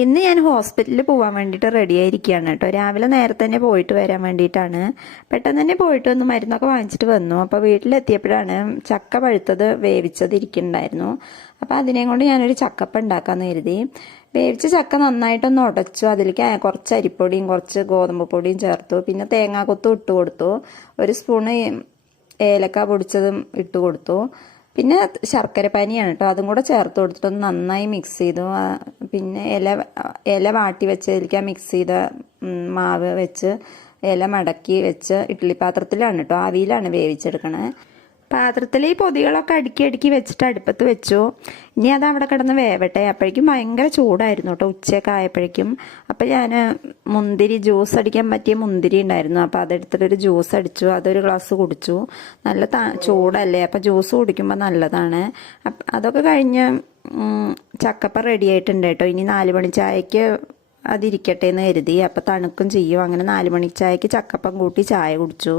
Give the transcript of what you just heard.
ഇന്ന് ഞാൻ ഹോസ്പിറ്റലിൽ പോകാൻ വേണ്ടിയിട്ട് റെഡി ആയിരിക്കുകയാണ് കേട്ടോ. രാവിലെ നേരത്തെ തന്നെ പോയിട്ട് വരാൻ വേണ്ടിയിട്ടാണ്. പെട്ടെന്ന് തന്നെ പോയിട്ട് വന്ന് മരുന്നൊക്കെ വാങ്ങിച്ചിട്ട് വന്നു. അപ്പോൾ വീട്ടിലെത്തിയപ്പോഴാണ് ചക്ക പഴുത്തത് വേവിച്ചത് ഇരിക്കുന്നുണ്ടായിരുന്നു. അപ്പോൾ അതിനെയും കൊണ്ട് ഞാനൊരു ചക്കപ്പം ഉണ്ടാക്കാമെന്ന് കരുതി. വേവിച്ച ചക്ക നന്നായിട്ടൊന്ന് ഉടച്ചു. അതിലേക്ക് കുറച്ച് അരിപ്പൊടിയും കുറച്ച് ഗോതമ്പ് പൊടിയും ചേർത്തു. പിന്നെ തേങ്ങാക്കൊത്തും ഇട്ട് കൊടുത്തു. ഒരു സ്പൂണ് ഏലക്ക പൊടിച്ചതും ഇട്ട് കൊടുത്തു. പിന്നെ ശർക്കര പാനിയാണ് കേട്ടോ, അതും കൂടെ ചേർത്ത് കൊടുത്തിട്ടൊന്ന് നന്നായി മിക്സ് ചെയ്തു. പിന്നെ ഇല വാട്ടി വെച്ചതിലേക്ക് മിക്സ് ചെയ്ത മാവ് വെച്ച് ഇല മടക്കി വെച്ച് ഇഡ്ഡലി പാത്രത്തിലാണ് കേട്ടോ, ആവിയിലാണ് വേവിച്ചെടുക്കണേ. പാത്രത്തിൽ ഈ പൊതികളൊക്കെ അടുക്കി അടുക്കി വെച്ചിട്ട് അടുപ്പത്ത് വെച്ചു. ഇനി അത് അവിടെ കിടന്ന് വേവട്ടെ. അപ്പോഴേക്കും ഭയങ്കര ചൂടായിരുന്നു കേട്ടോ, ഉച്ചയൊക്കെ ആയപ്പോഴേക്കും. അപ്പോൾ ഞാൻ മുന്തിരി ജ്യൂസ് അടിക്കാൻ പറ്റിയ മുന്തിരി ഉണ്ടായിരുന്നു. അപ്പോൾ അതെടുത്തിട്ടൊരു ജ്യൂസ് അടിച്ചു. അതൊരു ഗ്ലാസ് കുടിച്ചു. നല്ല ചൂടല്ലേ, അപ്പോൾ ജ്യൂസ് കുടിക്കുമ്പോൾ നല്ലതാണ്. അതൊക്കെ കഴിഞ്ഞ് ചക്കപ്പ റെഡി ആയിട്ടുണ്ട് കേട്ടോ. ഇനി 4 മണി ചായക്ക് അതിരിക്കട്ടെ എന്ന് കരുതി. അപ്പോൾ തണുക്കും ചെയ്യും. അങ്ങനെ 4 മണി ചായക്ക് ചക്കപ്പം കൂട്ടി ചായ കുടിച്ചു.